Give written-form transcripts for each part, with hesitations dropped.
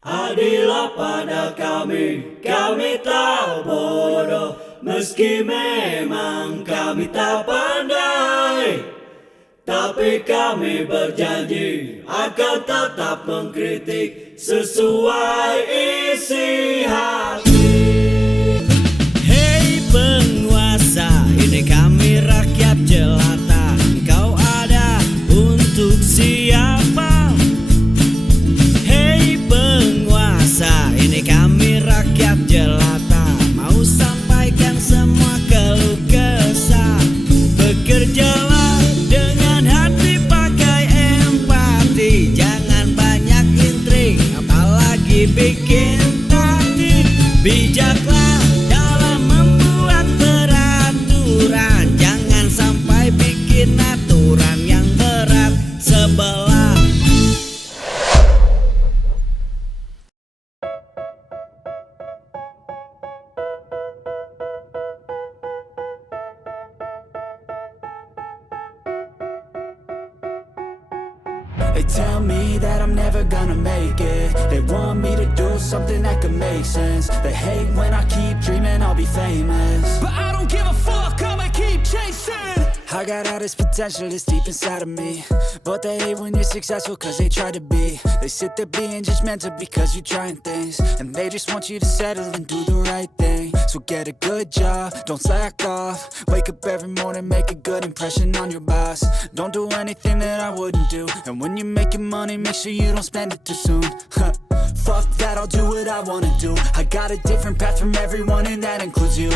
Adilah pada kami tak bodoh, meski memang kami tak pandai. Tapi kami berjanji akan tetap mengkritik sesuai isi hati. Hei penguasa, ini kami rakyat jelata. Engkau ada untuk siapa? Hei penguasa, ini kami rakyat jelata. Mau sampaikan semua keluh kesah. Bekerjalah dengan hati, pakai empati. Jangan banyak intrik, apalagi bikin taktik. Bijaklah dalam membuat peraturan. Jangan sampai bikin aturan yang berat sebelah. They tell me that I'm never gonna make it. They want me to do something that could make sense. They hate when I keep dreaming I'll be famous, but I don't give a fuck, I'ma keep chasing. I got all this potential that's deep inside of me, but they hate when you're successful cause they try to be. They sit there being judgmental because you're trying things, and they just want you to settle and do the right thing. So get a good job, don't slack off. Wake up every morning, make a good impression on your boss. Don't do anything that I wouldn't do, and when you're making money, make sure you don't spend it too soon. Fuck that, I'll do what I wanna do. I got a different path from everyone, and that includes you.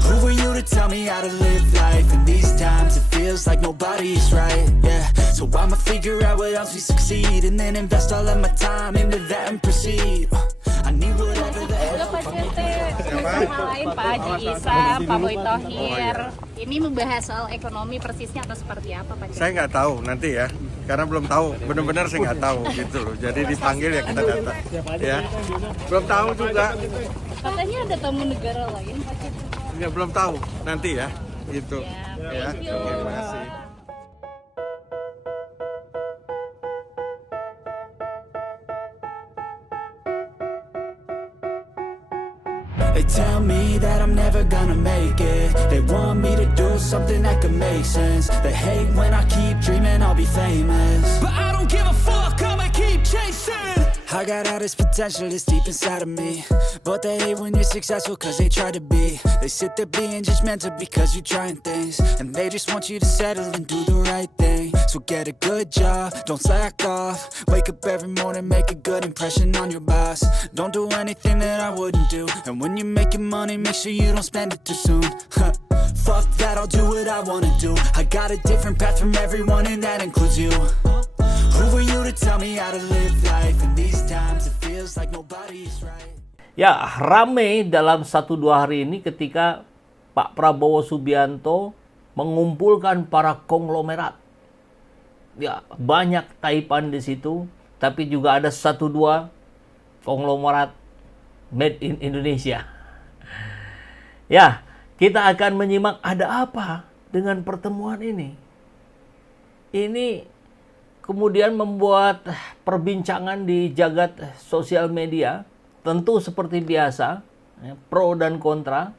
Who are you to tell me how to live life? In these times it feels like nobody's right, yeah. So I'ma figure out what else we succeed, and then invest all of my time into that and proceed. I need whatever the hell. Pak lain Pak Haji Isa, Pak Boy Thohir. Ini membahas soal ekonomi persisnya atau seperti apa Pak? Saya nggak tahu nanti ya, karena belum tahu, benar-benar saya nggak tahu gitu loh. Jadi dipanggil ya kita datang, ya. Belum tahu juga. Katanya ada tamu negara lain Pak. Ya belum tahu nanti ya, gitu. Ya, Thank you. oke, terima kasih. They tell me that I'm never gonna make it. They want me to do something that could make sense. They hate when I keep dreaming I'll be famous, but I don't give a fuck, I'ma keep chasing. I got all this potential that's deep inside of me, but they hate when you're successful cause they try to be. They sit there being judgmental because you're trying things, and they just want you to settle and do the right thing. So get a good job, don't slack off. Wake up every morning, make a good impression on your boss. Don't do anything that I wouldn't do, and when you're making money, make sure you don't spend it too soon. Fuck that, I'll do what I wanna do. I got a different path from everyone, and that includes you. Who are you to tell me how to live life? In these times it feels like nobody's right. Ya, rame dalam 1-2 hari ini ketika Pak Prabowo Subianto mengumpulkan para konglomerat. Ya, banyak taipan di situ, tapi juga ada 1-2 konglomerat made in Indonesia. Ya, kita akan menyimak ada apa dengan pertemuan ini. Ini kemudian membuat perbincangan di jagat sosial media. Tentu seperti biasa, pro dan kontra.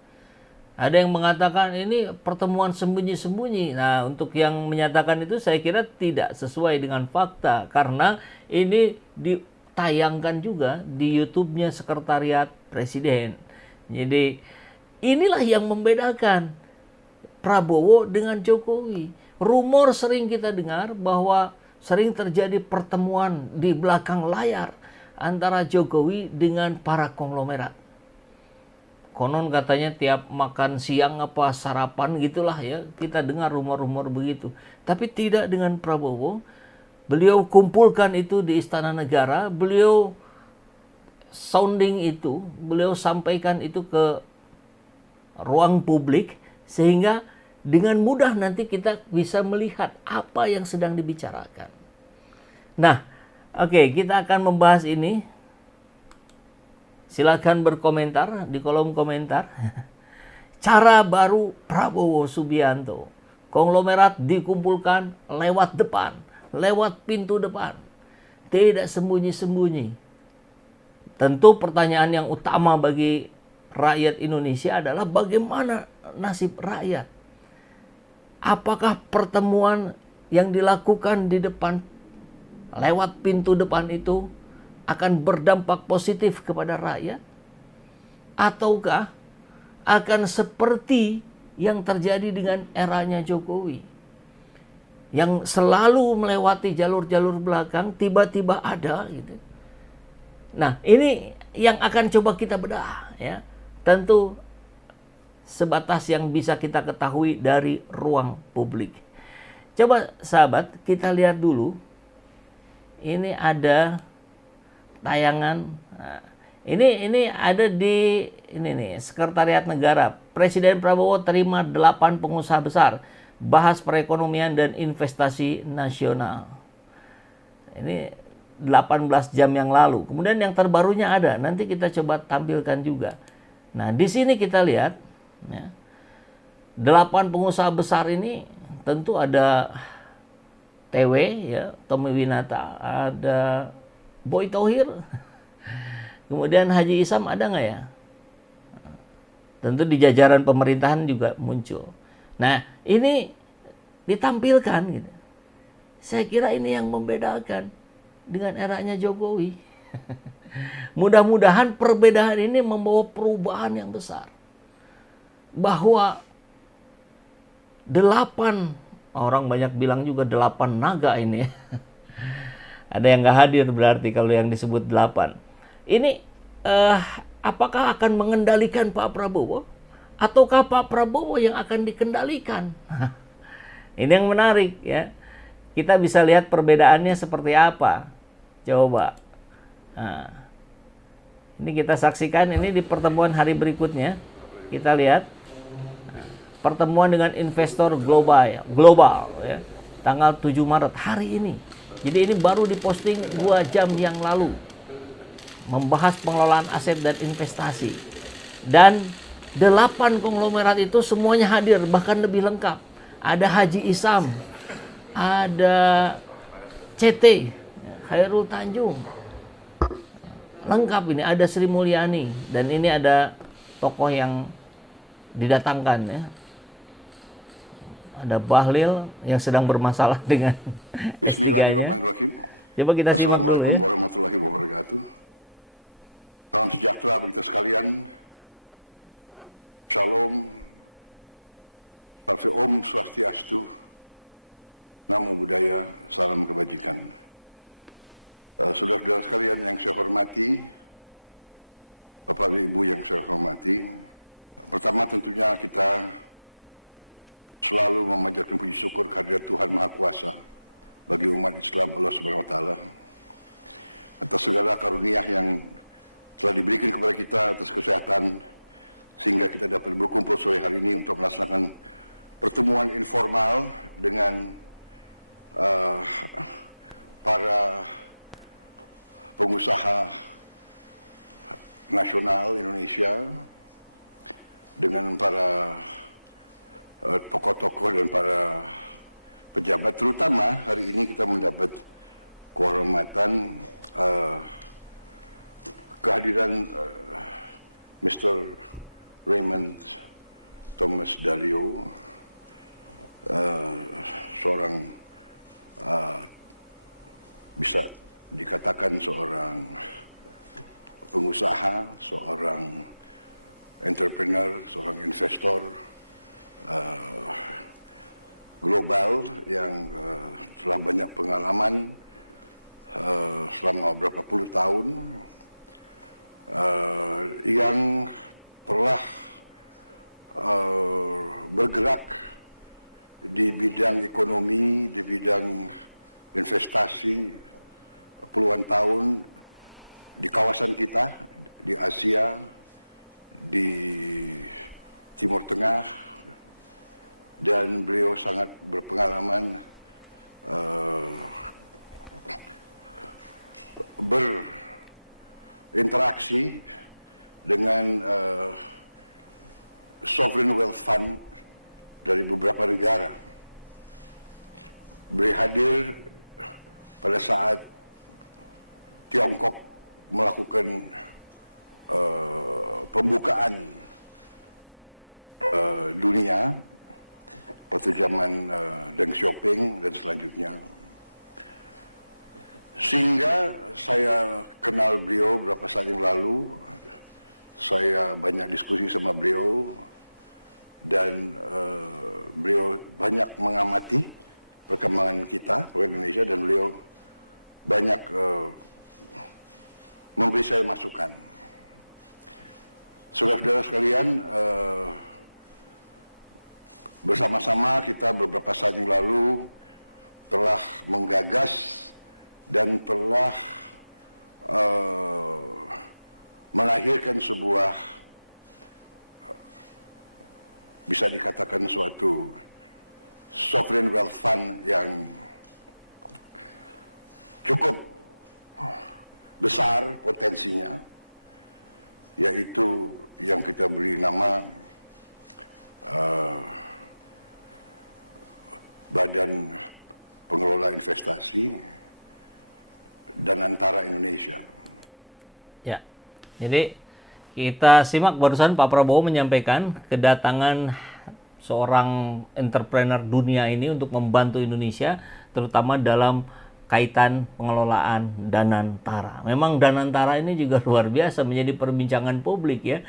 Ada yang mengatakan ini pertemuan sembunyi-sembunyi. Nah, untuk yang menyatakan itu saya kira tidak sesuai dengan fakta, karena ini ditayangkan juga di YouTube-nya Sekretariat Presiden. Jadi inilah yang membedakan Prabowo dengan Jokowi. Rumor sering kita dengar bahwa sering terjadi pertemuan di belakang layar antara Jokowi dengan para konglomerat. Konon katanya tiap makan siang apa sarapan gitulah ya, kita dengar rumor-rumor begitu. Tapi tidak dengan Prabowo. Beliau kumpulkan itu di Istana Negara, beliau sounding itu, beliau sampaikan itu ke ruang publik, sehingga dengan mudah nanti kita bisa melihat apa yang sedang dibicarakan. Nah, oke, kita akan membahas ini. Silakan berkomentar di kolom komentar. Cara baru Prabowo Subianto. Konglomerat dikumpulkan lewat depan, lewat pintu depan. Tidak sembunyi-sembunyi. tentu pertanyaan yang utama bagi rakyat Indonesia adalah bagaimana nasib rakyat? Apakah pertemuan yang dilakukan di depan, lewat pintu depan itu akan berdampak positif kepada rakyat? Ataukah akan seperti yang terjadi dengan eranya Jokowi, yang selalu melewati jalur-jalur belakang, tiba-tiba ada gitu. Nah, ini yang akan coba kita bedah ya. Tentu sebatas yang bisa kita ketahui dari ruang publik. Coba sahabat, kita lihat dulu. Ini ada tayangan. Nah, ini ada di ini nih, Sekretariat Negara. Presiden Prabowo terima 8 pengusaha besar, bahas perekonomian dan investasi nasional. Ini 18 jam yang lalu. Kemudian yang terbarunya ada, nanti kita coba tampilkan juga. Nah, di sini kita lihat ya, 8 pengusaha besar ini tentu ada TW ya, Tommy Winata, ada Boy Thohir, kemudian Haji Isam ada nggak ya? Tentu di jajaran pemerintahan juga muncul. Nah, ini ditampilkan gitu. Saya kira ini yang membedakan dengan eranya Jokowi. Mudah-mudahan perbedaan ini membawa perubahan yang besar. Bahwa 8, orang banyak bilang juga 8 naga ini. Ada yang nggak hadir berarti kalau yang disebut 8. Ini apakah akan mengendalikan Pak Prabowo? Ataukah Pak Prabowo yang akan dikendalikan? Ini yang menarik ya. Kita bisa lihat perbedaannya seperti apa. Coba. Nah, ini kita saksikan, ini di pertemuan hari berikutnya. Kita lihat. Pertemuan dengan investor global ya. Tanggal 7 Maret, hari ini. Jadi ini baru diposting 2 jam yang lalu. Membahas pengelolaan aset dan investasi. Dan 8 konglomerat itu semuanya hadir, bahkan lebih lengkap. Ada Haji Isam, ada CT, Khairul Tanjung. Lengkap ini, ada Sri Mulyani. Dan ini ada tokoh yang didatangkan ya. Ada Bahlil yang sedang bermasalah dengan S3-nya. Bismillahirrahmanirrahim. Coba kita simak dulu ya. Assalamualaikum warahmatullahi wabarakatuh. Salam sejahtera bagi kita sekalian. Shalom. Om Swastiastu. Namo Buddhaya. Salam kebajikan. Saudara-saudara sekalian yang saya hormati, Bapak Ibu yang saya hormati, pertama tentunya kita selalu memanjatkan puji syukur kehadirat Tuhan Maha Kuasa bagi umat Islam Allah Subhanahu wa taala atas segala karunia yang telah diberikan kepada kita, atas kesehatan sehingga kita dapat berkumpul sore hari ini untuk melaksanakan pertemuan informal dengan para pengusaha nasional Indonesia, dengan para tokoh-tokoh dan para pejabat. Terutama hari ini kita mendapat kehormatan kehadiran Mr. Raymond Thomas Dalio, seorang bisa dikatakan seorang pengusaha, seorang entrepreneur, seorang investor global yang telah banyak pengalaman selama beberapa puluh tahun, yang telah bergerak di bidang ekonomi, di bidang investasi puluhan tahun di kawasan kita, di Asia, di Timur Tengah, dan beliau sangat berpengalaman berinteraksi dengan sovereign wealth fund dari beberapa negara. Beliau hadir pada saat Tiongkok melakukan pembukaan dunia waktu zaman Deng Xiaoping dan selanjutnya. Sehingga saya kenal beliau beberapa saat yang lalu, saya banyak diskusi sama beliau, dan beliau banyak mengamati perkembangan kita, Indonesia, dan beliau banyak memberi saya masukan. Saudara-saudara sekalian, bersama-sama kita beberapa saat yang lalu telah menggagas dan telah melahirkan sebuah, bisa dikatakan suatu sovereign wealth fund yang cukup besar potensinya, yaitu yang kita beri nama Badan Pengelola Investasi Danantara Indonesia. Ya, jadi kita simak barusan Pak Prabowo menyampaikan kedatangan seorang entrepreneur dunia ini untuk membantu Indonesia, terutama dalam kaitan pengelolaan Danantara. Memang Danantara ini juga luar biasa menjadi perbincangan publik ya.